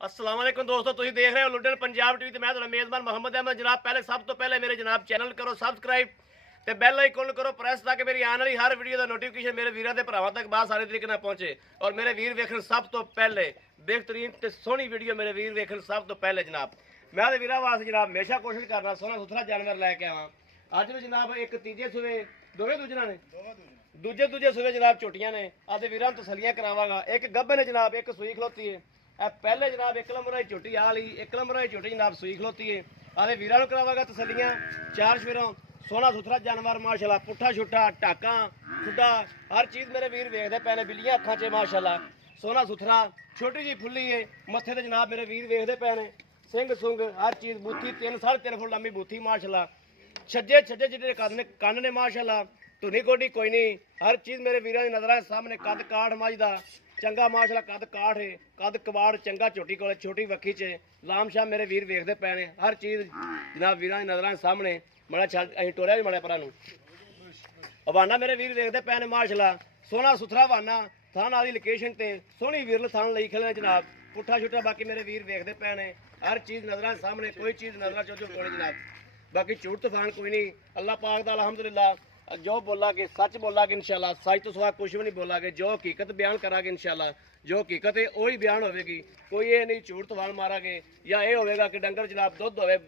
अस्सलाम वालेकुम दोस्तों, तुम देख रहे हो लुडन पंजाब टीवी। मैं तुम्हारा मेज़बान मोहम्मद अहमद। जनाब पहले सब तो पहले मेरे जनाब चैनल करो सबसक्राइब ਤੇ ਬੈਲ ਆਈਕਨ ਕਰੋ ਪ੍ਰੈਸ ਤਾਂ ਕਿ ਮੇਰੀ ਆਉਣ ਵਾਲੀ ਹਰ ਵੀਡੀਓ ਦਾ ਨੋਟੀਫਿਕੇਸ਼ਨ ਮੇਰੇ ਵੀਰਾਂ ਦੇ ਭਰਾਵਾਂ ਤੱਕ ਬਾਹਰ ਸਾਰੇ ਤਰੀਕੇ ਨਾਲ ਪਹੁੰਚੇ। ਔਰ ਮੇਰੇ ਵੀਰ ਵੇਖਣ ਸਭ ਤੋਂ ਪਹਿਲੇ ਬਿਹਤਰੀਨ ਤੇ ਸੋਹਣੀ ਵੀਡੀਓ ਮੇਰੇ ਵੀਰ ਵੇਖਣ ਸਭ ਤੋਂ ਪਹਿਲੇ ਜਨਾਬ ਮੈਂ ਤੇ ਵੀਰਾਂ ਵਾਸਤੇ ਜਨਾਬ ਹਮੇਸ਼ਾ ਕੋਸ਼ਿਸ਼ ਕਰਨਾ ਸੋਹਣਾ ਸੁਥਰਾ ਜਾਨਵਰ ਲੈ ਕੇ ਆਵਾਂ। ਅੱਜ ਵੀ ਜਨਾਬ ਇੱਕ ਤੀਜੇ ਸੂਏ ਦੋਵੇਂ ਦੂਜਣਾ ਨੇ ਦੂਜੇ ਸੂਏ ਜਨਾਬ ਝੋਟੀਆਂ ਨੇ। ਆਦੇ ਵੀਰਾਂ ਨੂੰ ਤਸੱਲੀਆਂ ਕਰਾਵਾਂਗਾ। ਇੱਕ ਗੱਭੇ ਨੇ ਜਨਾਬ, ਇੱਕ ਸੂਈ ਖਲੋਤੀ ਹੈ। ਇਹ ਪਹਿਲੇ ਜਨਾਬ ਇੱਕ ਨੰਬਰ ਵਾਲੀ ਝੋਟੀ ਆ ਲਈ, ਇੱਕ ਨੰਬਰ ਵਾਲੀ ਝੋਟੀ ਜਨਾਬ ਸੂਈ ਖਲੋਤੀ ਹੈ। ਆਦੇ ਵੀਰਾਂ ਨੂੰ ਕਰਾਵਾਂਗਾ ਤਸੱਲੀਆਂ। ਚਾਰ ਸਵੇਰੋਂ सोहना सुथरा जानवर माशाल्लाह, पुट्ठा छुट्टा टाका खुदा हर चीज़ मेरे वीर वेखते पे ने। बिल्लियां अखां च माशाल्लाह, सोहना सुथरा छोटी जी फुल्ली है। मत्थे ते जनाब मेरे वीर वेखते पे ने। सिंग सुंग हर चीज़, बूथी 3-3.5 फुट लंबी बूथी माशाल्लाह। छज्जे जिहड़े कन्न ने माशाल्लाह, धुनी गोडी कोई नहीं। हर चीज़ मेरे वीरां दी नज़रां सामने। कद काठ मझ दा चंगा माशाल्लाह, कद काठ है, कद कबाड़ चंगा झोटी कोल छोटी वक्खी च लाम शाम मेरे वीर वेखते पे ने। हर चीज़ जनाब वीरां दी नज़रां सामने। बड़ा छल अं टोरिया भी माड़ा परा हवाना मेरे वीर वेखते पे ने माशाल्लाह। सोहना सुथरा हवाना थान आदि लोकेशन ते सोहनी विरल थान लई खड़े जनाब। पुट्ठा छुट्टा बाकी मेरे वीर वेखते पे ने। हर चीज़ नज़र सामने, कोई चीज़ नज़र चो कोई जनाब। बाकी झूठ तूफान कोई नहीं। अल्लाह पाक दा अल्हम्दुलिल्लाह जो बोला कि सच बोला कि इंशाल्लाह, सच तो सिवा कुछ भी नहीं बोला कि जो हकीकत बयान करा कि इंशाल्लाह जो हकीकत है वही बयान होगी। कोई ये नहीं झूठ तूफान मारा कि या ये होगा कि डंगर जनाब दुध होवे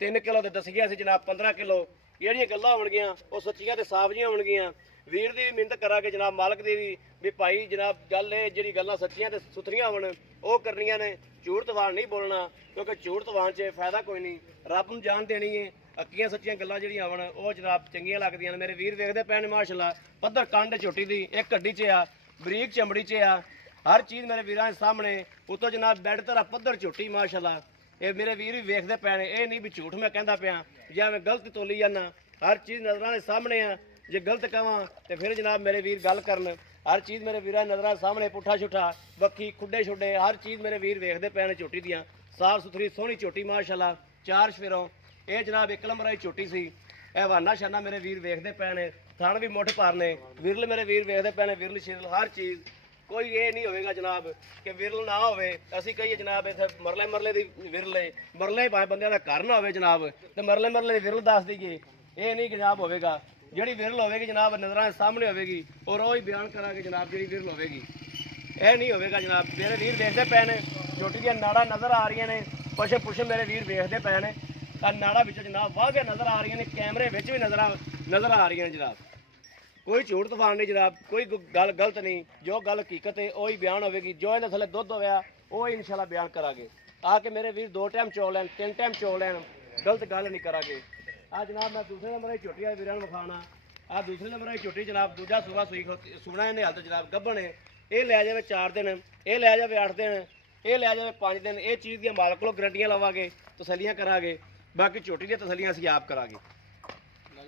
3 किलो तो दस गया जनाब 15 किलो। ਜਿਹੜੀਆਂ ਗੱਲਾਂ ਹੋਣਗੀਆਂ ਉਹ ਸੱਚੀਆਂ ਤੇ ਸਾਫ਼ੀਆਂ ਹੋਣਗੀਆਂ। ਵੀਰ ਦੀ ਮਿਹਨਤ ਕਰਾਂਗੇ ਜਨਾਬ, ਮਾਲਕ ਦੀ ਵੀ ਭਾਈ ਜਨਾਬ ਗੱਲ ਇਹ ਜਿਹੜੀ ਗੱਲਾਂ ਸੱਚੀਆਂ ਤੇ ਸੁਥਰੀਆਂ ਹੋਣ ਉਹ ਕਰਨੀਆਂ ਨੇ। ਝੂਠ ਤਵਾਨ ਨਹੀਂ ਬੋਲਣਾ, ਕਿਉਂਕਿ ਝੂਠ ਤਵਾਨ 'ਚ ਫਾਇਦਾ ਕੋਈ ਨਹੀਂ। ਰੱਬ ਨੂੰ ਜਾਨ ਦੇਣੀ ਹੈ। ਅੱਕੀਆਂ ਸੱਚੀਆਂ ਗੱਲਾਂ ਜਿਹੜੀਆਂ ਹੋਣ ਉਹ ਜਨਾਬ ਚੰਗੀਆਂ ਲੱਗਦੀਆਂ ਨੇ। ਮੇਰੇ ਵੀਰ ਵੇਖਦੇ ਪਏ ਨੇ ਮਾਸ਼ਾਅੱਲਾ। ਪੱਧਰ ਕੰਡ ਝੋਟੀ ਦੀ ਇੱਕ ਹੱਡੀ 'ਚ ਆ, ਬਰੀਕ ਚਮੜੀ 'ਚ ਆ। ਹਰ ਚੀਜ਼ ਮੇਰੇ ਵੀਰਾਂ ਦੇ ਸਾਹਮਣੇ। ਉੱਤੋਂ ਜਨਾਬ ਬੈੱਡ ਤਰਾ ਪੱਧਰ ਝੋਟੀ ਮਾਸ਼ਾਅੱਲਾ। ਇਹ ਮੇਰੇ ਵੀਰ ਵੀ ਵੇਖਦੇ ਪਏ ਨੇ। ਇਹ ਨਹੀਂ ਵੀ ਝੂਠ ਮੈਂ ਕਹਿੰਦਾ ਪਿਆ ਜਾਂ ਮੈਂ ਗਲਤ ਤੋਲੀ ਜਾਂਦਾ। ਹਰ ਚੀਜ਼ ਨਜ਼ਰਾਂ ਦੇ ਸਾਹਮਣੇ ਆ। ਜੇ ਗਲਤ ਕਹਾਂ ਤੇ ਫਿਰ ਜਨਾਬ ਮੇਰੇ ਵੀਰ ਗੱਲ ਕਰਨ। ਹਰ ਚੀਜ਼ ਮੇਰੇ ਵੀਰਾਂ ਨਜ਼ਰਾਂ ਸਾਹਮਣੇ। ਪੁੱਠਾ ਛੁੱਠਾ ਬੱਕੀ ਖੁੱਡੇ ਛੁੱਡੇ ਹਰ ਚੀਜ਼ ਮੇਰੇ ਵੀਰ ਵੇਖਦੇ ਪਏ ਨੇ। ਝੋਟੀ ਦੀਆਂ ਸਾਫ ਸੁਥਰੀ ਸੋਹਣੀ ਝੋਟੀ ਮਾਸ਼ਾਅੱਲਾ। ਚਾਰ ਸਵੇਰੋਂ ਇਹ ਜਨਾਬ ਇੱਕ ਨੰਬਰ ਵਾਲੀ ਝੋਟੀ ਸੀ। ਇਹ ਹਵਾਨਾ ਸ਼ਾਨਾ ਮੇਰੇ ਵੀਰ ਵੇਖਦੇ ਪਏ ਨੇ। ਥਣ ਵੀ ਮੁੱਠ ਭਰ ਨੇ। ਵਿਰਲ ਮੇਰੇ ਵੀਰ ਵੇਖਦੇ ਪਏ ਨੇ। ਵਿਰਲ ਸ਼ਿਰਲ ਹਰ ਚੀਜ਼। ਕੋਈ ਇਹ ਨਹੀਂ ਹੋਵੇਗਾ ਜਨਾਬ ਕਿ ਵਿਰਲ ਨਾ ਹੋਵੇ। ਅਸੀਂ ਕਹੀਏ ਜਨਾਬ ਇੱਥੇ ਮਰਲੇ ਦੀ ਵਿਰਲ ਹੈ। ਮਰਲੇ ਭਾਵੇਂ ਬੰਦਿਆਂ ਦਾ ਘਰ ਨਾ ਹੋਵੇ ਜਨਾਬ ਤੇ ਮਰਲੇ ਦੀ ਵਿਰਲ ਦੱਸ ਦਈਏ। ਇਹ ਨਹੀਂ ਜਨਾਬ ਹੋਵੇਗਾ। ਜਿਹੜੀ ਵਿਰਲ ਹੋਵੇਗੀ ਜਨਾਬ ਨਜ਼ਰਾਂ ਦੇ ਸਾਹਮਣੇ ਹੋਵੇਗੀ ਔਰ ਉਹ ਹੀ ਬਿਆਨ ਕਰਾਂਗੇ ਜਨਾਬ ਜਿਹੜੀ ਵਿਰਲ ਹੋਵੇਗੀ। ਇਹ ਨਹੀਂ ਹੋਵੇਗਾ ਜਨਾਬ। ਮੇਰੇ ਵੀਰ ਵੇਖਦੇ ਪਏ ਨੇ। ਛੋਟੀ ਦੀਆਂ ਨਾੜਾਂ ਨਜ਼ਰ ਆ ਰਹੀਆਂ ਨੇ। ਪੁੱਛ ਮੇਰੇ ਵੀਰ ਵੇਖਦੇ ਪਏ ਨੇ। ਤਾਂ ਨਾੜਾਂ ਵਿੱਚੋਂ ਜਨਾਬ ਵਾਧੇ ਨਜ਼ਰ ਆ ਰਹੀਆਂ ਨੇ। ਕੈਮਰੇ ਵਿੱਚ ਵੀ ਨਜ਼ਰ ਆ ਰਹੀਆਂ ਨੇ ਜਨਾਬ। ਕੋਈ ਝੂਠ ਤੂਫਾਨ ਨਹੀਂ ਜਨਾਬ, ਕੋਈ ਗੱਲ ਗਲਤ ਨਹੀਂ। ਜੋ ਗੱਲ ਹਕੀਕਤ ਹੈ ਉਹ ਹੀ ਬਿਆਨ ਹੋਵੇਗੀ। ਜੋ ਇਹਦੇ ਥੱਲੇ ਦੁੱਧ ਹੋਇਆ ਉਹ ਹੀ ਇਨਸ਼ਾਅੱਲਾ ਬਿਆਨ ਕਰਾਂਗੇ। ਆ ਕੇ ਮੇਰੇ ਵੀਰ 2 ਟਾਈਮ ਚੋ ਲੈਣ 3 ਟਾਈਮ ਚੋ ਲੈਣ, ਗਲਤ ਗੱਲ ਨਹੀਂ ਕਰਾਂਗੇ। ਆ ਜਨਾਬ ਮੈਂ ਦੂਸਰੇ ਨੰਬਰ ਦੀ ਝੋਟੀ ਵਾਲੇ ਵੀਰਾਂ ਨੂੰ ਵਿਖਾਉਣਾ। ਆ ਦੂਸਰੇ ਨੰਬਰ ਦੀ ਝੋਟੀ ਜਨਾਬ ਦੂਜਾ ਸੂਆ ਸੁਣਾ ਇਹਨੇ ਹਾਲਤ ਜਨਾਬ ਗੱਭਣ ਹੈ। ਇਹ ਲੈ ਜਾਵੇ 4 ਦਿਨ, ਇਹ ਲੈ ਜਾਵੇ 8 ਦਿਨ, ਇਹ ਲੈ ਜਾਵੇ 5 ਦਿਨ। ਇਹ ਚੀਜ਼ ਦੀਆਂ ਮਾਲਕ ਕੋਲੋਂ ਗਰੰਟੀਆਂ ਲਵਾਂਗੇ, ਤਸੱਲੀਆਂ ਕਰਾਂਗੇ। ਬਾਕੀ ਝੋਟੀ ਦੀਆਂ ਤਸੱਲੀਆਂ ਅਸੀਂ ਆਪ ਕਰਾਂਗੇ।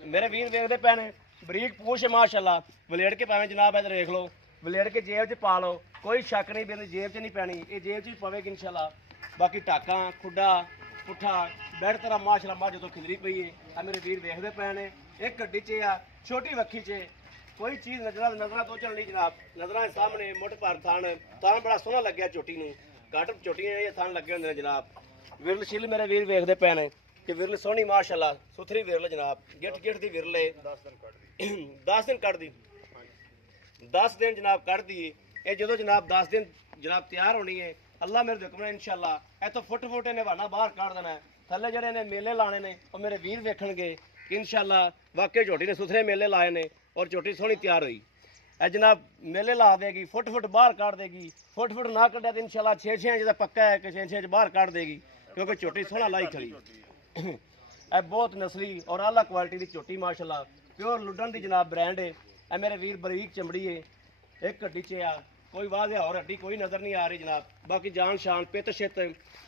ਮੇਰੇ ਵੀਰ ਵੇਖਦੇ ਪਏ ਨੇ। ਬਰੀਕ ਪੂਛ ਮਾਸ਼ਾਅੱਲਾ। ਵਲੇੜ ਕੇ ਭਾਵੇਂ ਜਨਾਬ ਇੱਧਰ ਦੇਖ ਲਓ। ਵਲੇੜ ਕੇ ਜੇਬ 'ਚ ਪਾ ਲਓ, ਕੋਈ ਸ਼ੱਕ ਨਹੀਂ ਵੀ ਜੇਬ 'ਚ ਨਹੀਂ ਪੈਣੀ। ਇਹ ਜੇਬ 'ਚ ਵੀ ਪਵੇਗੀ ਇਨਸ਼ਾਅੱਲਾ। ਬਾਕੀ ਟਾਕਾਂ ਖੁੱਡਾ ਪੁੱਠਾ ਬੈਡ ਤਰ੍ਹਾਂ ਮਾਸ਼ਾਅੱਲਾ ਮੱਝ ਜਦੋਂ ਖਿਲਰੀ ਪਈ ਹੈ। ਆ ਮੇਰੇ ਵੀਰ ਵੇਖਦੇ ਪਏ ਨੇ। ਇੱਕ ਗੱਡੀ 'ਚ ਆ, ਛੋਟੀ ਵੱਖੀ 'ਚ ਕੋਈ ਚੀਜ਼ ਨਜ਼ਰਾਂ ਤੋਂ ਚੱਲਣੀ ਜਨਾਬ। ਨਜ਼ਰਾਂ ਦੇ ਸਾਹਮਣੇ ਮੁੱਠ ਭਰ ਥਣ ਬੜਾ ਸੋਹਣਾ ਲੱਗਿਆ ਝੋਟੀ ਨੂੰ। ਘੱਟ ਝੋਟੀਆਂ ਇਹ ਥਣ ਲੱਗੇ ਹੁੰਦੇ ਨੇ ਜਨਾਬ। ਵਿਰਲ ਛਿੱਲ ਮੇਰੇ ਵੀਰ ਵੇਖਦੇ ਪਏ ਨੇ ਕਿ ਵਿਰਲ ਸੋਹਣੀ ਮਾਸ਼ਾਅੱਲਾ ਸੁਥਰੀ ਵਿਰਲ ਜਨਾਬ। ਗਿੱਠ ਦੀ ਵਿਰਲ ਹੈ। 10 ਦਿਨ ਕੱਢਦੀ 10 ਦਿਨ ਜਨਾਬ ਕੱਢਦੀ। ਇਹ ਜਦੋਂ ਜਨਾਬ 10 ਦਿਨ ਜਨਾਬ ਤਿਆਰ ਹੋਣੀ ਹੈ ਅੱਲਾ ਮੇਰੇ ਹੁਕਮ ਨਾਲ ਇਨਸ਼ਾਅੱਲਾ ਇੱਥੋਂ ਫੁੱਟ ਇਹਨੇ ਹਵਾਨਾ ਬਾਹਰ ਕੱਢ ਦੇਣਾ। ਥੱਲੇ ਜਿਹੜੇ ਨੇ ਮੇਲੇ ਲਾਣੇ ਨੇ ਉਹ ਮੇਰੇ ਵੀਰ ਵੇਖਣਗੇ ਕਿ ਇਨਸ਼ਾਅੱਲਾ ਵਾਕਈ ਝੋਟੀ ਨੇ ਸੁਥਰੇ ਮੇਲੇ ਲਾਏ ਨੇ ਔਰ ਝੋਟੀ ਸੋਹਣੀ ਤਿਆਰ ਹੋਈ। ਇਹ ਜਨਾਬ ਮੇਲੇ ਲਾ ਦੇਗੀ, ਫੁੱਟ ਬਾਹਰ ਕੱਢ ਦੇਗੀ। ਫੁੱਟ ਨਾ ਕੱਢਿਆ ਤਾਂ ਇਨਸ਼ਾਅੱਲਾ 6 ਜਿਹਦਾ ਪੱਕਾ ਹੈ ਕਿ 6 ਬਾਹਰ ਕੱਢ ਦੇਗੀ, ਕਿਉਂਕਿ ਝੋਟੀ ਸੋਹਣਾ ਲਾਈ ਖੜੀ। ਇਹ ਬਹੁਤ ਨਸਲੀ ਔਰ ਆਲਾ ਕੁਆਲਿਟੀ ਦੀ ਝੋਟੀ ਮਾਸ਼ਾਅੱਲਾ। ਪਿਓਰ ਲੁੱਡਨ ਦੀ ਜਨਾਬ ਬ੍ਰਾਂਡ ਹੈ। ਇਹ ਮੇਰੇ ਵੀਰ ਬਰੀਕ ਚਮੜੀ ਹੈ। ਇੱਕ ਹੱਡੀ 'ਚ ਆ, ਕੋਈ ਵਾਧਿਆ ਹੋਰ ਹੱਡੀ ਕੋਈ ਨਜ਼ਰ ਨਹੀਂ ਆ ਰਹੀ ਜਨਾਬ। ਬਾਕੀ ਜਾਨ ਸ਼ਾਨ ਪਿੱਤ ਛਿੱਤ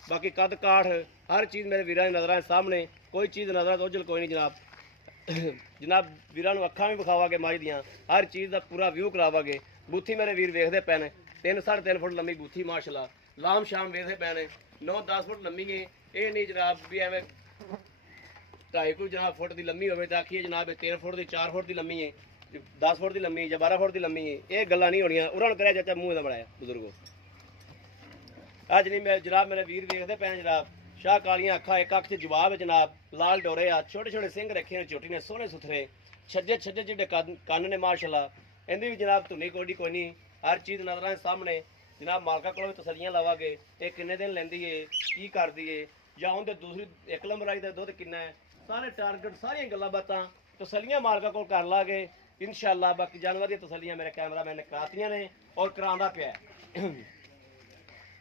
ਬਾਕੀ ਕਦ ਕਾਠ ਹਰ ਚੀਜ਼ ਮੇਰੇ ਵੀਰਾਂ ਦੀ ਨਜ਼ਰਾਂ ਦੇ ਸਾਹਮਣੇ। ਕੋਈ ਚੀਜ਼ ਨਜ਼ਰਾਂ ਤੋਂ ਉਜਲ ਕੋਈ ਨਹੀਂ ਜਨਾਬ। ਜਨਾਬ ਵੀਰਾਂ ਨੂੰ ਅੱਖਾਂ ਵੀ ਵਿਖਾਵਾਂਗੇ ਮੱਝ ਦੀਆਂ। ਹਰ ਚੀਜ਼ ਦਾ ਪੂਰਾ ਵਿਊ ਕਰਾਵਾਂਗੇ। ਬੂਥੀ ਮੇਰੇ ਵੀਰ ਵੇਖਦੇ ਪਏ ਨੇ। 3-3.5 ਫੁੱਟ ਲੰਮੀ ਬੂਥੀ ਮਾਸ਼ਾਅੱਲਾ। ਲਾਮ ਸ਼ਾਮ ਵੇਖਦੇ ਪਏ ਨੇ। 9-10 ਫੁੱਟ ਲੰਮੀ ਹੈ। ਇਹ ਨਹੀਂ ਜਨਾਬ ਵੀ ਐਵੇਂ 2.5 ਕੋਈ ਜਨਾਬ ਫੁੱਟ ਦੀ ਲੰਮੀ ਹੋਵੇ ਤਾਂ ਆਖੀਏ ਜਨਾਬ 13 ਫੁੱਟ ਦੀ 4 ਫੁੱਟ ਦੀ ਲੰਮੀ ਹੈ, 10 ਫੁੱਟ ਦੀ ਲੰਮੀ ਜਾਂ 12 ਫੁੱਟ ਦੀ ਲੰਮੀ ਹੈ। ਇਹ ਗੱਲਾਂ ਨਹੀਂ ਹੋਣੀਆਂ। ਉਹਨਾਂ ਨੂੰ ਕਰਿਆ ਚਾਚਾ ਮੂੰਹ ਦਾ ਬਣਾਇਆ ਬਜ਼ੁਰਗੋ। ਅੱਜ ਨਹੀਂ ਮੈਂ ਜਨਾਬ ਮੇਰੇ ਵੀਰ ਵੇਖਦੇ ਪਏ ਜਨਾਬ ਸ਼ਾਹ ਕਾਲੀਆਂ ਅੱਖਾਂ ਇੱਕ ਅੱਖ 'ਚ ਜਵਾਬ ਹੈ ਜਨਾਬ ਲਾਲ ਡੋਰੇ ਆ ਛੋਟੇ ਛੋਟੇ ਸਿੰਘ ਰੱਖੇ ਨੇ ਝੋਟੀ ਨੇ ਸੋਹਣੇ ਸੁਥਰੇ ਛੱਜੇ ਛੱਜੇ ਜਿਹੜੇ ਕੰਨ ਨੇ ਮਾਸ਼ਾਅੱਲਾ ਇਹਦੀ ਵੀ ਜਨਾਬ ਧੁੰਨੀ ਕੋਡੀ ਕੋਈ ਨਹੀਂ ਹਰ ਚੀਜ਼ ਨਜ਼ਰਾਂ ਦੇ ਸਾਹਮਣੇ ਜਨਾਬ ਮਾਲਕਾ ਕੋਲੋਂ ਵੀ ਤਸੱਲੀਆਂ ਲਵਾਂਗੇ ਇਹ ਕਿੰਨੇ ਦਿਨ ਲੈਂਦੀ ਏ ਕੀ ਕਰਦੀ ਏ ਜਾਂ ਉਹਦੇ ਦੂਸਰੀ ਇੱਕ ਲੰਬਰਾਈ ਦਾ ਦੁੱਧ ਕਿੰਨਾ ਹੈ ਸਾਰੇ ਟਾਰਗੇਟ ਸਾਰੀਆਂ ਗੱਲਾਂ ਬਾਤਾਂ ਤਸੱਲੀਆਂ ਮਾਲਕਾ ਕੋਲ ਕਰ ਲਾਂਗੇ इंशाअल्लाह। बाकी जानवर दी तसल्लियां मेरे कैमरा मैंने करातियां ने और करांदा पिया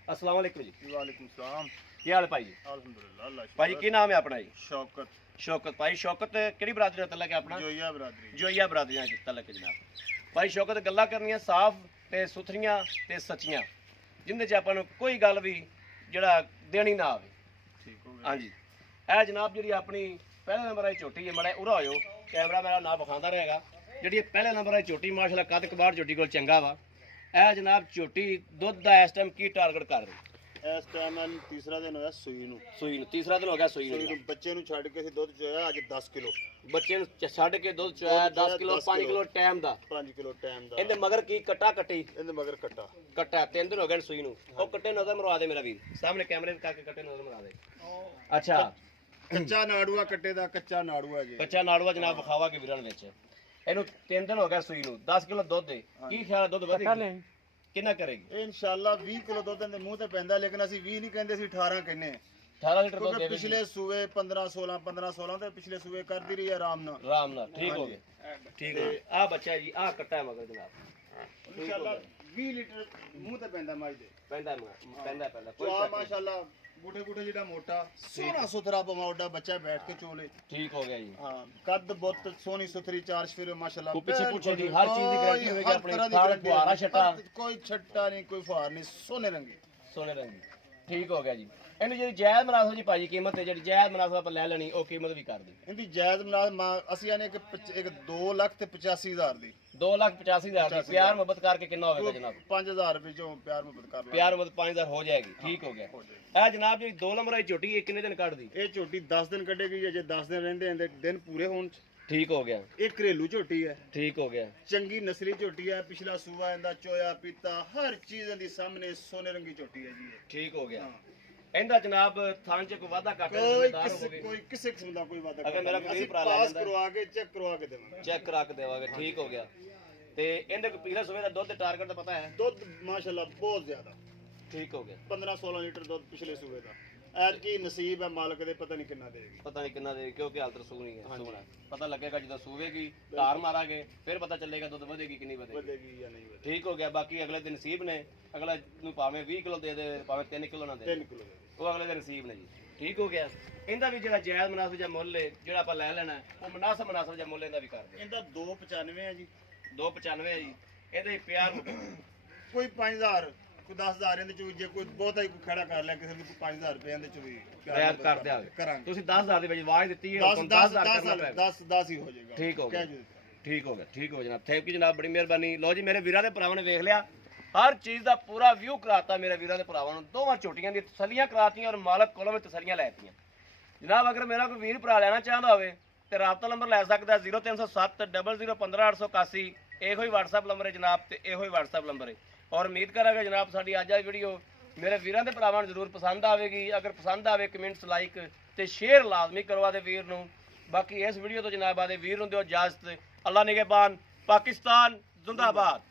अस्सलाम वालेकुम जी। वालेकुम सलाम। की हाल है भाई जी? अल्हम्दुलिल्लाह अल्लाह भाई की नाम है अपना जी? शौकत। शौकत भाई शौकत केड़ी बरादरी दा तलक है अपना? जोइया बरादरी। जोइया बरादरी दा तलक है जनाब। भाई शौकत गल्लां करनियां साफ ते सुथरियां ते सच्चियां जिंदे च आपां नूं कोई गल भी जेड़ा देनी ना आवे। ठीक हो गया। हां जी ए जनाब जेड़ी अपनी पहले नंबर आई झोटी है मड़ा उरा होयो कैमरा मेरा ना विखांदा रहेगा ਜਿਹੜੀ ਪਹਿਲੇ ਨੰਬਰ ਹੈ ਝੋਟੀ ਮਾਸ਼ਾਅੱਲਾ ਕੱਦ ਕਬਾੜ ਝੋਟੀ ਕੋਲ ਚੰਗਾ ਵਾ ਇਹ ਜਨਾਬ ਝੋਟੀ ਦੁੱਧ ਦਾ ਇਸ ਟਾਈਮ ਕੀ ਟਾਰਗੇਟ ਕਰ ਰਹੀ? ਇਸ ਟਾਈਮ ਤੀਸਰਾ ਦਿਨ ਹੋਇਆ ਸੂਈ ਨੂੰ ਤੀਸਰਾ ਦਿਨ ਹੋ ਗਿਆ ਸੂਈ ਨੂੰ ਬੱਚੇ ਨੂੰ ਛੱਡ ਕੇ ਅਸੀਂ ਦੁੱਧ ਚੋਇਆ ਅੱਜ 10 ਕਿਲੋ ਬੱਚੇ ਨੂੰ ਛੱਡ ਕੇ ਦੁੱਧ ਚੋਇਆ 10 ਕਿਲੋ 5 ਕਿਲੋ ਟਾਈਮ ਦਾ 5 ਕਿਲੋ ਟਾਈਮ ਦਾ ਇਹਦੇ ਮਗਰ ਕੀ ਕੱਟਾ ਕੱਟੀ ਇਹਦੇ ਮਗਰ ਕੱਟਾ 3 ਦਿਨ ਹੋ ਗਏ ਸੂਈ ਨੂੰ ਉਹ ਕੱਟੇ ਨਜ਼ਰ ਮਰਵਾ ਦੇ ਮੇਰਾ ਵੀਰ ਸਾਹਮਣੇ ਕੈਮਰੇ ਦੇ ਕਰਕੇ ਕੱਟੇ ਨਜ਼ਰ ਮਰਵਾ ਦੇ। ਅੱਛਾ ਕੱਚਾ ਨਾੜੂਆ ਕੱਟੇ ਦਾ ਕੱਚਾ ਨਾੜੂਆ ਜੀ ਕੱਚਾ ਨਾੜੂਆ ਜਨਾਬ ਵਿਖਾਵਾ ਕੇ ਵੀਰਾਂ ਵਿੱਚ ਇਹਨੂੰ 3 ਦਿਨ ਹੋ ਗਿਆ ਸੂਈ ਨੂੰ 10 ਕਿਲੋ ਦੁੱਧ ਦੇ ਕੀ ਖਿਆਲ ਦੁੱਧ ਵਧੇਗਾ ਕਿੰਨਾ ਕਰੇਗੀ? ਇਹ ਇਨਸ਼ਾਅੱਲਾ 20 ਕਿਲੋ ਦੁੱਧ ਦੇ ਮੂੰਹ ਤੇ ਪੈਂਦਾ ਲੇਕਿਨ ਅਸੀਂ 20 ਨਹੀਂ ਕਹਿੰਦੇ ਅਸੀਂ 18 ਕਹਿੰਨੇ 18 ਲੀਟਰ ਦੁੱਧ ਕਿਉਂਕਿ ਪਿਛਲੇ ਸੂਏ 15 16 ਤੇ ਪਿਛਲੇ ਸੂਏ ਕਰਦੀ ਰਹੀ ਆਰਾਮ ਨਾਲ ਠੀਕ ਹੋ ਗਿਆ ਠੀਕ ਹੋ ਗਿਆ। ਆ ਬੱਚਾ ਜੀ ਆ ਕੱਟਾ ਮਗਰ ਜਨਾਬ ਇਨਸ਼ਾਅੱਲਾ 20 ਲੀਟਰ ਮੂੰਹ ਤੇ ਪੈਂਦਾ ਮੱਝ ਦੇ ਪੈਂਦਾ ਕੋਈ ਆ ਮਾਸ਼ਾਅੱਲਾ ਬੂਟੇ ਜਿਹੜਾ ਮੋਟਾ ਸੋਹਣਾ ਸੁਥਰਾ ਪਮਾਉਡਾ ਬੱਚਾ ਬੈਠ ਕੇ ਚੋਲੇ ਠੀਕ ਹੋ ਗਿਆ ਜੀ। ਹਾਂ ਕੱਦ ਬਹੁਤ ਸੋਹਣੀ ਸੁਥਰੀ ਚਾਰ ਸ਼ਫੀਰ ਮਾਸ਼ਾਅੱਲਾ ਕੋ ਪਿੱਛੇ ਪੁੱਛੇ ਦੀ ਹਰ ਚੀਜ਼ ਦੀ ਗਾਰੰਟੀ ਹੋਵੇਗੀ ਆਪਣੇ ਸਾਲ ਫੁਹਾਰਾ ਛੱਟਾ ਕੋਈ ਛੱਟਾ ਨਹੀਂ ਕੋਈ ਫੁਹਾਰ ਨਹੀਂ ਸੋਨੇ ਰੰਗੀ ਠੀਕ ਹੋ ਗਿਆ ਜੀ। ਇਹਨੂੰ ਜਿਹੜੀ ਜਾਇਜ਼ ਮਨਾਸਬ ਜੀ ਭਾਜੀ ਕੀਮਤ ਤੇ ਜਿਹੜੀ ਜਾਇਜ਼ ਮਨਾਸਬ ਆਪਾਂ ਲੈ ਲੈਣੀ ਉਹ ਕੀਮਤ ਵੀ ਕਰ ਦੇ ਇਹਦੀ ਜਾਇਜ਼ ਮਨਾਸਬ ਅਸੀਂ ਆਨੇ ਕਿ ਇੱਕ 2,85,000 ਦੀ 2,85,000 ਦੀ ਪਿਆਰ ਮੁਹੱਬਤ ਕਰਕੇ ਕਿੰਨਾ ਹੋਵੇਗਾ ਜਨਾਬ? 5,000 ਰੁਪਏ ਚੋਂ ਪਿਆਰ ਮੁਹੱਬਤ ਕਰ ਲਓ ਪਿਆਰ ਮੁਹੱਬਤ 5,000 ਹੋ ਜਾਏਗੀ ਠੀਕ ਹੋ ਗਿਆ। ਇਹ ਜਨਾਬ ਜੀ 2 ਨੰਬਰ ਵਾਲੀ ਝੋਟੀ ਇਹ ਕਿੰਨੇ ਦਿਨ ਕੱਢਦੀ? ਇਹ ਝੋਟੀ 10 ਦਿਨ ਕੱਢੇਗੀ ਜੇ 10 ਦਿਨ ਰਹਿੰਦੇ ਦਿਨ ਪੂਰੇ ਹੋਣ ਠੀਕ ਹੋ ਗਿਆ। ਇਹ ਘਰੇਲੂ ਝੋਟੀ ਹੈ ਠੀਕ ਹੋ ਗਿਆ ਚੰਗੀ ਨਸਲੀ ਝੋਟੀ ਹੈ ਪਿਛਲਾ ਸੂਆ ਇਹਦਾ ਚੋਇਆ ਪੀਤਾ ਹਰ ਚੀਜ਼ ਦੀ ਸਾਹਮਣੇ ਸੋਨੇ ਰੰਗੀ ਝੋਟੀ ਹੈ ਜੀ ਠੀਕ ਹੋ ਗਿਆ। ਇਹਦਾ ਜਨਾਬ ਥਾਂ ਚ ਕੋਈ ਵਾਧਾ ਘਾਟਾ ਕੋਈ ਕਿਸੇ ਕਿਸਮ ਦਾ ਕੋਈ ਵਾਧਾ ਅਗਰ ਮੇਰਾ ਕੋਈ ਭਰਾ ਪਾਸ ਕਰਵਾ ਕੇ ਚੈੱਕ ਕਰਵਾ ਕੇ ਦੇਵਾਂਗੇ ਚੈੱਕ ਕਰਾ ਕੇ ਦੇਵਾਂਗੇ ਠੀਕ ਹੋ ਗਿਆ। ਤੇ ਇਹਦੇ ਕੋਈ ਪਿਛਲੇ ਸੂਏ ਦਾ ਦੁੱਧ ਟਾਰਗੇਟ ਦਾ ਪਤਾ ਹੈ? ਦੁੱਧ ਮਾਸ਼ਾਅੱਲਾ ਬਹੁਤ ਜ਼ਿਆਦਾ ਠੀਕ ਹੋ ਗਿਆ 15-16 ਲੀਟਰ ਦੁੱਧ ਪਿਛਲੇ ਸੂਏ ਦਾ ਐਤਕੀ ਨਸੀਬ ਹੈ ਮਾਲਕ ਦੇ ਪਤਾ ਨਹੀਂ ਕਿੰਨਾ ਦੇਗੀ ਕਿਉਂਕਿ ਹਾਲ ਤਰ ਸੂ ਨਹੀਂ ਹੈ ਸੂਣਾ ਪਤਾ ਲੱਗੇਗਾ ਜਦੋਂ ਸੂਵੇਗੀ ਧਾਰ ਮਾਰਾਂਗੇ ਫਿਰ ਪਤਾ ਚੱਲੇਗਾ ਦੁੱਧ ਵਧੇਗੀ ਕਿ ਨਹੀਂ ਵਧੇਗੀ ਜਾਂ ਨਹੀਂ ਵਧੇਗੀ ਠੀਕ ਹੋ ਗਿਆ। ਬਾਕੀ ਅਗਲੇ ਦੇ ਨਸੀਬ ਨੇ ਅਗਲਾ ਨੂੰ ਭਾਵੇਂ 20 ਕਿਲੋ ਦੇ ਦੇ ਭਾਵੇਂ 3 ਕਿਲੋ ਨਾ ਦੇ 3 ਕਿਲੋ ਉਹ ਅਗਲੇ ਦੇ ਨਸੀਬ ਨੇ ਜੀ ਠੀਕ ਹੋ ਗਿਆ। ਇਹਦਾ ਵੀ ਜਿਹੜਾ ਜਾਇਜ਼ ਮੁਨਾਸਬ ਜਾਂ ਮੁੱਲ ਹੈ ਜਿਹੜਾ ਆਪਾਂ ਲੈ ਲੈਣਾ ਉਹ ਮੁਨਾਸਬ ਜਾਂ ਮੁੱਲ ਇਹਦਾ ਵੀ ਕਰ ਦੇ। ਇਹਦਾ 295 ਹੈ ਜੀ 295 ਹੈ ਜੀ। ਇਹਦੇ ਪਿਆਰ ਕੋਈ 5000 ਕੋਈ 10000 ਇਹਦੇ ਚੋਂ ਜੇ ਕੋਈ ਬਹੁਤਾ ਹੀ ਕੋਈ ਖੜਾ ਕਰ ਲਿਆ ਕਿਸੇ ਨੂੰ 5000 ਰੁਪਏ ਇਹਦੇ ਚੋਂ ਵੀ ਰਿਆਇਤ ਕਰ ਦਿਆਂਗੇ ਕਰਾਂਗੇ। ਤੁਸੀਂ 10000 ਦੇ ਵਿੱਚ ਆਵਾਜ਼ ਦਿੱਤੀ ਹੈ 10000 ਕਰਨਾ ਪਏਗਾ 10 ਹੀ ਹੋ ਜਾਏਗਾ ਠੀਕ ਹੋ ਗਿਆ ਠੀਕ ਹੋ ਜਨਾਬ ਥੈਂਕ ਯੂ ਜਨਾਬ ਬੜੀ ਮਿਹਰਬਾਨੀ। ਲਓ ਜੀ ਮੇਰੇ ਵੀਰਾਂ ਦੇ ਭਰਾਵਾਂ ਨੇ ਵੇਖ ਲਿਆ ਹਰ ਚੀਜ਼ ਦਾ ਪੂਰਾ ਵਿਊ ਕਰਾਤਾ ਮੇਰੇ ਵੀਰਾਂ ਦੇ ਭਰਾਵਾਂ ਨੂੰ ਦੋਵਾਂ ਝੋਟੀਆਂ ਦੀ ਤਸੱਲੀਆਂ ਕਰਾਤੀਆਂ ਔਰ ਮਾਲਕ ਕੋਲੋਂ ਵੀ ਤਸੱਲੀਆਂ ਲੈਤੀਆਂ ਜਨਾਬ। ਅਗਰ ਮੇਰਾ ਕੋਈ ਵੀਰ ਭਰਾ ਲੈਣਾ ਚਾਹੁੰਦਾ ਹੋਵੇ ਤੇ ਰਾਬਤਾ ਨੰਬਰ ਲੈ ਸਕਦਾ 0307 0015 ਇਹੋ ਹੀ WhatsApp ਨੰਬਰ ਹੈ ਜਨਾਬ ਤੇ ਇਹੋ ਹੀ WhatsApp ਨੰਬਰ ਹੈ। ਔਰ ਉਮੀਦ ਕਰਾਂਗੇ ਜਨਾਬ ਸਾਡੀ ਅੱਜ ਦੀ ਵੀਡੀਓ ਮੇਰੇ ਵੀਰਾਂ ਦੇ ਭਰਾਵਾਂ ਨੂੰ ਜ਼ਰੂਰ ਪਸੰਦ ਆਵੇਗੀ। ਅਗਰ ਪਸੰਦ ਆਵੇ ਕਮੈਂਟਸ ਲਾਈਕ ਤੇ ਸ਼ੇਅਰ ਲਾਜ਼ਮੀ ਕਰਵਾ ਦੇ ਵੀਰ ਨੂੰ। ਬਾਕੀ ਇਸ ਵੀਡੀਓ ਤੋਂ ਜਨਾਬ ਆਦੇ ਵੀਰ ਨੂੰ ਦਿਓ ਇਜਾਜ਼ਤ। ਅੱਲਾ ਨਿਗਹਿਬਾਨ। ਪਾਕਿਸਤਾਨ ਜ਼ਿੰਦਾਬਾਦ।